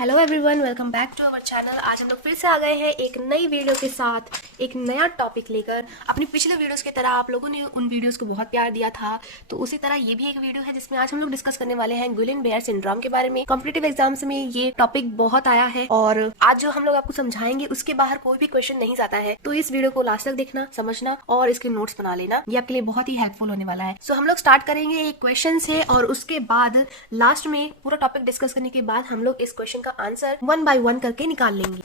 Hello everyone, welcome back to our channel. आज हम लोग फिर से आ गए हैं एक नई वीडियो के साथ, एक नया टॉपिक लेकर। अपनी पिछले वीडियोस की तरह आप लोगों ने उन वीडियोस को बहुत प्यार दिया था, तो उसी तरह ये भी एक वीडियो है जिसमें आज हम लोग डिस्कस करने वाले हैं गुइलेन-बेयर सिंड्रोम के बारे में। कॉम्पिटिटिव एग्जाम्स में ये टॉपिक बहुत आया है और आज जो हम लोग आपको समझाएंगे उसके बाहर कोई भी क्वेश्चन नहीं जाता है, तो इस वीडियो को लास्ट तक देखना, समझना और इसके नोट्स बना लेना। ये आपके लिए बहुत ही हेल्पफुल होने वाला है। सो हम लोग स्टार्ट करेंगे एक क्वेश्चन से और उसके बाद लास्ट में पूरा टॉपिक डिस्कस करने के बाद हम लोग इस क्वेश्चन का आंसर 1 बाय 1 करके निकाल लेंगे।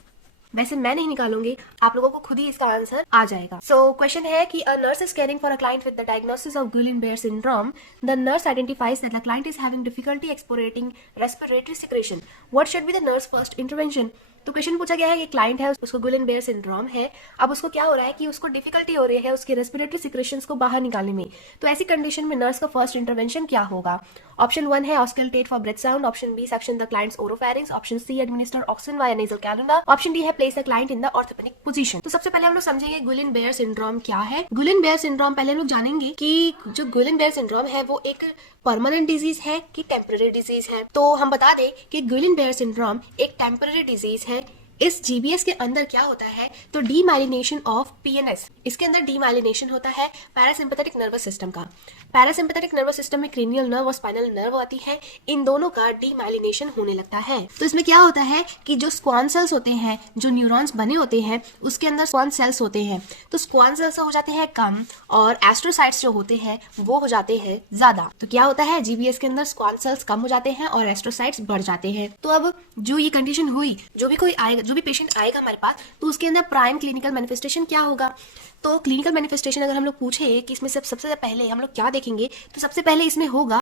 वैसे मैं नहीं निकालूंगी, आप लोगों को खुद ही इसका आंसर आ जाएगा। सो क्वेश्चन है कि a nurse is caring for a client with the diagnosis of Guillain Barre syndrome. The nurse identifies that the client is having difficulty expectorating respiratory secretion. What should be the nurse first intervention. तो question पूछा गया है कि client है, उसको Guillain-bear syndrome है। अब उसको क्या हो रहा है कि उसको डिफिकल्टी हो रही है उसके रेस्पिरेटरी सिक्रेशंस को बाहर निकालने में। तो ऐसी कंडीशन में नर्स का फर्स्ट इंटरवेंशन क्या होगा। ऑप्शन 1 है auscultate for breath sound, option B suction the client's oropharynx, option C administer oxygen via nasal cannula, option D है place the client in the orthopneic position. तो सबसे पहले हम लोग समझेंगे गुइलेन-बेयर सिंड्रोम क्या है। गुइलेन-बेयर सिंड्रोम पहले हम लोग जानेंगे कि जो गुइलेन-बेयर सिंड्रोम है वो एक परमानेंट डिजीज है कि टेम्पररी डिजीज है। तो हम बता दें कि गुइलेन-बेयर सिंड्रोम एक टेम्पररी डिजीज है। इस जीबीएस के अंदर क्या होता है, तो डीमाइलिनेशन ऑफ पीएनएस, इसके अंदर डीमाइलिनेशन होता है पैरासिम्पैथेटिक नर्वस सिस्टम का। पैरासिम्पैथेटिक नर्वस सिस्टम में क्रेनियल नर्व और स्पाइनल नर्व आती है, इन दोनों का डीमाइलिनेशन होने लगता है। तो इसमें क्या होता है कि जो स्क्वान सेल्स होते हैं, जो न्यूरॉन्स बने होते हैं उसके अंदर स्क्वान सेल्स होते हैं, तो स्क्वान सेल्स हो जाते हैं कम और एस्ट्रोसाइट्स जो होते हैं वो हो जाते हैं ज्यादा। तो क्या होता है, जीबीएस के अंदर स्क्वान सेल्स कम हो जाते हैं और एस्ट्रोसाइट्स बढ़ जाते हैं। तो अब जो ये कंडीशन हुई, जो भी पेशेंट आएगा हमारे पास, तो उसके अंदर प्राइम क्लिनिकल मैनिफेस्टेशन क्या होगा। तो क्लिनिकल मैनिफेस्टेशन अगर हम लोग पूछे कि इसमें सबसे पहले हम लोग क्या देखेंगे, तो सबसे पहले इसमें होगा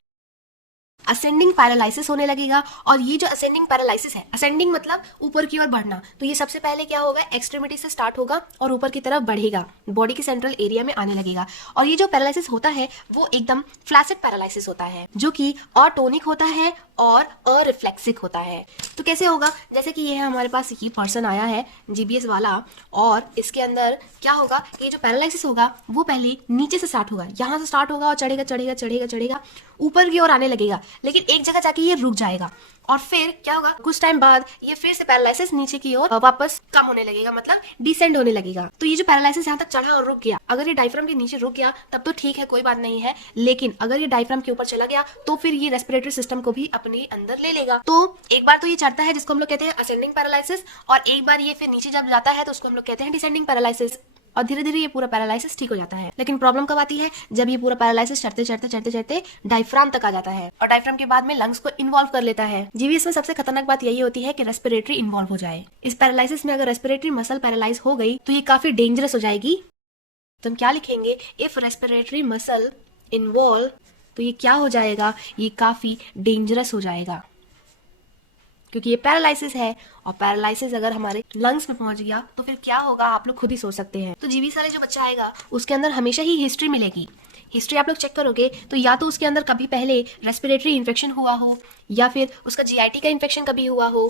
असेंडिंग पैरालिसिस होने लगेगा। और ये जो असेंडिंग पैरालिसिस है, असेंडिंग मतलब ऊपर की ओर बढ़ना, तो ये सबसे पहले क्या होगा, एक्सट्रीमिटी से स्टार्ट होगा और ऊपर की तरफ बढ़ेगा, बॉडी के सेंट्रल एरिया में आने लगेगा। और ये जो पैरालिसिस होता है वो एकदम फ्लैसिड पैरालिसिस होता है, जो कि अटोनिक होता है और अरिफ्लेक्सिक होता है। तो कैसे होगा, जैसे कि ये है हमारे पास ये पर्सन आया है जीबीएस वाला, और इसके अंदर क्या होगा कि जो पैरालिसिस होगा वो पहले नीचे से स्टार्ट होगा, यहाँ से स्टार्ट होगा और चढ़ेगा चढ़ेगा चढ़ेगा चढ़ेगा ऊपर की ओर आने लगेगा, लेकिन एक जगह जाके ये रुक जाएगा और फिर क्या होगा, कुछ टाइम बाद ये फिर से पैरालिसिस नीचे की ओर वापस कम होने लगेगा, मतलब डिसेंड होने लगेगा। तो ये जो पैरालिसिस यहाँ तक चढ़ा और रुक गया, अगर ये डायफ्राम के नीचे रुक गया तब तो ठीक है, कोई बात नहीं है, लेकिन अगर ये डायफ्राम के ऊपर चला गया तो फिर ये रेस्पिरेटरी सिस्टम को भी अपने अंदर ले लेगा। तो एक बार तो ये चढ़ता है जिसको हम लोग कहते हैं असेंडिंग पैरालिसिस, और एक बार ये फिर नीचे जब जाता है तो उसको हम लोग कहते हैं डिसेंडिंग पैरालिसिस, और धीरे धीरे ये पूरा पैरालिसिस ठीक हो जाता है। लेकिन प्रॉब्लम कब आती है, जब ये पूरा पैरालिसिस चढ़ते चढ़ते चढ़ते चढ़ते डायफ्राम तक आ जाता है और डायफ्राम के बाद में लंग्स को इन्वॉल्व कर लेता है। जीबीएस में सबसे खतरनाक बात यही होती है कि रेस्पिरेटरी इन्वॉल्व हो जाए। इस पैरालिसिस में अगर रेस्पिरेटरी मसल पैरालाइज हो गई तो ये काफी डेंजरस हो जाएगी। तो हम क्या लिखेंगे, इफ रेस्पिरेटरी मसल इन्वॉल्व, तो ये क्या हो जाएगा, ये काफी डेंजरस हो जाएगा, क्योंकि ये पैरालिसिस है। और पैरालिसिस अगर हमारे लंग्स में पहुंच गया तो फिर क्या होगा, आप लोग खुद ही सोच सकते हैं। तो जीबीएस वाले जो बच्चा आएगा उसके अंदर हमेशा ही हिस्ट्री मिलेगी। हिस्ट्री आप लोग चेक करोगे तो या तो उसके अंदर कभी पहले रेस्पिरेटरी इन्फेक्शन हुआ हो, या फिर उसका जीआईटी का इन्फेक्शन कभी हुआ हो।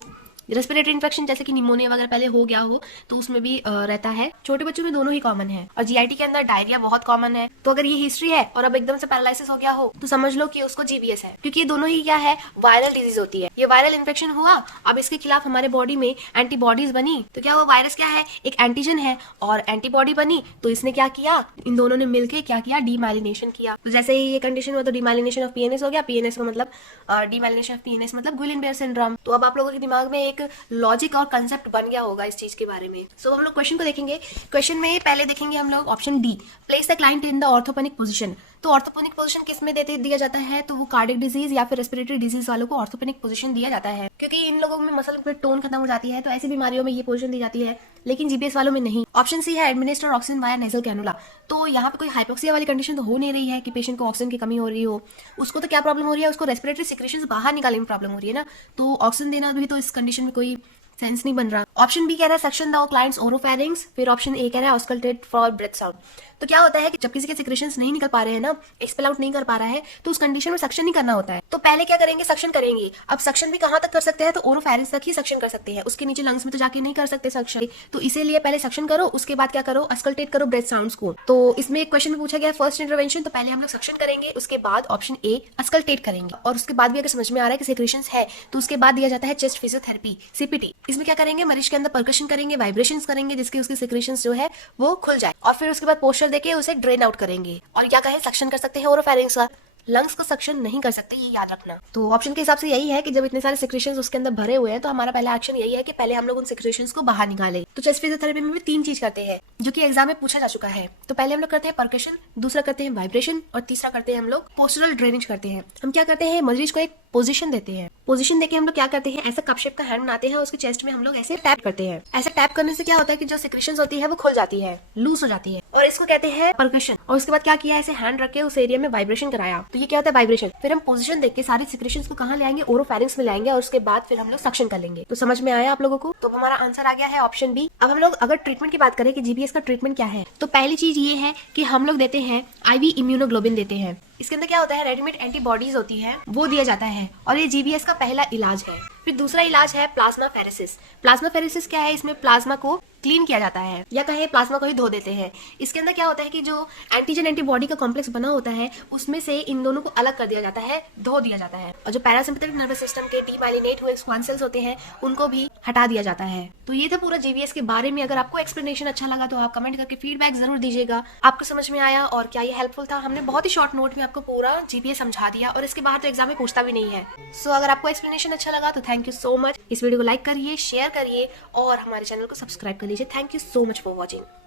रेस्पिरेटरी इन्फेक्शन जैसे कि निमोनिया वगैरह पहले हो गया हो तो उसमें भी रहता है, छोटे बच्चों में दोनों ही कॉमन है। और जीआईटी के अंदर डायरिया बहुत कॉमन है। तो अगर ये हिस्ट्री है और अब एकदम से पैरालिसिस हो गया हो तो समझ लो कि उसको जीबीएस है, क्योंकि ये दोनों ही क्या है, वायरल डिजीज होती है। ये वायरल इन्फेक्शन हुआ, अब इसके खिलाफ हमारे बॉडी में एंटीबॉडीज बनी, तो क्या वो वायरस क्या है, एक एंटीजन है, और एंटीबॉडी बनी तो इसने क्या किया, इन दोनों ने मिलकर क्या किया, डीमाइलिनेशन किया। तो जैसे ही ये कंडीशन हुआ तो डीमाइलिनेशन ऑफ पीएनएस हो गया, पीएनएस का मतलब डीमाइलिनेशन ऑफ पीएनएस मतलब गुइलेन-बेयर सिंड्रोम। तो अब आप लोगों के दिमाग में एक लॉजिक और कंसेप्ट बन गया होगा इस चीज के बारे में। सो हम लोग क्वेश्चन को देखेंगे। क्वेश्चन में पहले देखेंगे हम लोग option D, place the client in the orthopneic position. तो ऑर्थोपेनिक पोजीशन किस में दिया जाता है, तो वो कार्डियक डिजीज या फिर रेस्पिरेटरी डिजीज वालों को ऑर्थोपेनिक पोजीशन दिया जाता है, क्योंकि इन लोगों में मसल में टोन खत्म हो जाती है, तो ऐसी बीमारियों में ये पोजीशन दी जाती है, लेकिन जीबीएस वालों में नहीं। ऑप्शन सी है administer oxygen via nasal cannula. तो यहाँ पे कोई हाइपोक्सिया वाली कंडीशन तो हो नहीं रही है कि पेशेंट को ऑक्सीजन की कमी हो रही हो। उसको तो क्या प्रॉब्लम हो रही है, उसको रेस्पिरेटरी सिक्रेशंस बाहर निकालने में प्रॉब्लम हो रही है ना, तो ऑक्सीजन देना भी तो इस कंडीशन में कोई सेंस नहीं बन रहा। ऑप्शन बी कह रहा है सक्शन द क्लाइंट्स ओरोफैरिंक्स, फिर ऑप्शन ए कह रहा है ऑस्कल्टेट फॉर ब्रेथ साउंड। तो क्या होता है कि जब किसी के सिक्रेशंस नहीं निकल पा रहे हैं ना, एक्सपेल आउट नहीं कर पा रहा है, तो उस कंडीशन में सक्शन नहीं करना होता है। तो पहले क्या करेंगे, सक्शन करेंगे। अब सक्शन भी कहाँ तक कर सकते हैं, तो ओरोफैरिंक्स तक ही सक्शन कर सकते हैं, उसके नीचे लंग्स में तो जाके नहीं कर सकते सक्शन। तो इसीलिए पहले सक्शन करो, उसके बाद क्या करो, अस्कल्टेट करो ब्रेथ साउंड्स को। तो इसमें एक क्वेश्चन पूछा गया फर्स्ट इंटरवेंशन, तो पहले हम लोग सक्शन करेंगे, उसके बाद ऑप्शन ए अस्कल्टेट करेंगे, और उसके बाद भी अगर समझ में आ रहा है कि सिक्रेशंस है तो उसके बाद दिया जाता है चेस्ट फिजियोथेरेपी सीपीटी। इसमें क्या करेंगे, मरीज के अंदर परकशन करेंगे, वाइब्रेशंस करेंगे, जिसके उसके सिक्रेशंस जो है वो खुल जाए, और फिर उसके बाद पोस्चर देके उसे ड्रेन आउट करेंगे। और क्या कहे, सक्शन कर सकते हैं ओरोफैरिंक्स का, लंग्स को सक्शन नहीं कर सकते, ये याद रखना। तो ऑप्शन के हिसाब से यही है कि जब इतने सारे सिक्रेशंस उसके अंदर भरे हुए हैं तो हमारा पहला एक्शन यही है कि पहले हम लोग उन सिक्रेशंस को बाहर निकालें। तो चेस्ट फिजियोथेरेपी में भी 3 चीज करते हैं जो कि एग्जाम में पूछा जा चुका है। तो पहले हम लोग करते हैं परकशन, दूसरा करते हैं वाइब्रेशन, और तीसरा करते हैं हम लोग पोस्चरल ड्रेनेज करते हैं। हम क्या करते हैं, मरीज को एक पोजीशन देते हैं, पोजीशन देके हम लोग क्या करते हैं, ऐसा कप शेप का हैंड बनाते हैं, उसके चेस्ट में हम लोग ऐसे टैप करते हैं। ऐसे टैप करने से क्या होता है कि जो सिक्रेशंस होती है वो खुल जाती है, लूज हो जाती है, और इसको कहते हैं परकशन। और उसके बाद क्या किया, ऐसे हैंड रख के उस एरिया में वाइब्रेशन कराया, तो ये क्या होता है, वाइब्रेशन। फिर हम पोजीशन देख के सारी सिक्रेशंस को कहाँ ले आएंगे, ओरोफैरिंक्स में लाएंगे, और उसके बाद फिर हम लोग सक्शन कर लेंगे। तो समझ में आया आप लोगों को? तो हमारा आंसर आ गया है ऑप्शन बी। अब हम लोग अगर ट्रीटमेंट की बात करें कि जीबीएस का ट्रीटमेंट क्या है, तो पहली चीज ये है कि हम लोग देते हैं आईवी इम्यूनोग्लोबिन देते हैं। इसके अंदर क्या होता है, रेडीमेड एंटीबॉडीज होती है, वो दिया जाता है, और ये जीबीएस का पहला इलाज है। फिर दूसरा इलाज है प्लाज्मा फेरेसिस। प्लाज्मा फेरेसिस क्या है, इसमें प्लाज्मा को क्लीन किया जाता है, या कहे प्लाज्मा को ही धो देते हैं। इसके अंदर क्या होता है कि जो एंटीजन एंटीबॉडी का कॉम्प्लेक्स बना होता है उसमें से इन दोनों को अलग कर दिया जाता है, धो दिया जाता है, और जो पैरासिम्पैथेटिक नर्वस सिस्टम के डीमाइलिनेट हुए स्क्वान सेल्स होते हैं उनको भी हटा दिया जाता है। तो ये था पूरा जीबीएस के बारे में। अगर आपको एक्सप्लेनेशन अच्छा लगा तो आप कमेंट करके फीडबैक जरूर दीजिएगा, आपको समझ में आया और क्या ये हेल्पफुल था। हमने बहुत ही शॉर्ट नोट में आपको पूरा जीबीएस समझा दिया, और इसके बाहर तो एग्जाम में पूछता भी नहीं है। सो अगर आपको एक्सप्लेनेशन अच्छा लगा तो थैंक यू सो मच। इस वीडियो को लाइक करिए, शेयर करिए, और हमारे चैनल को सब्सक्राइब कर लीजिए। Thank you so much for watching.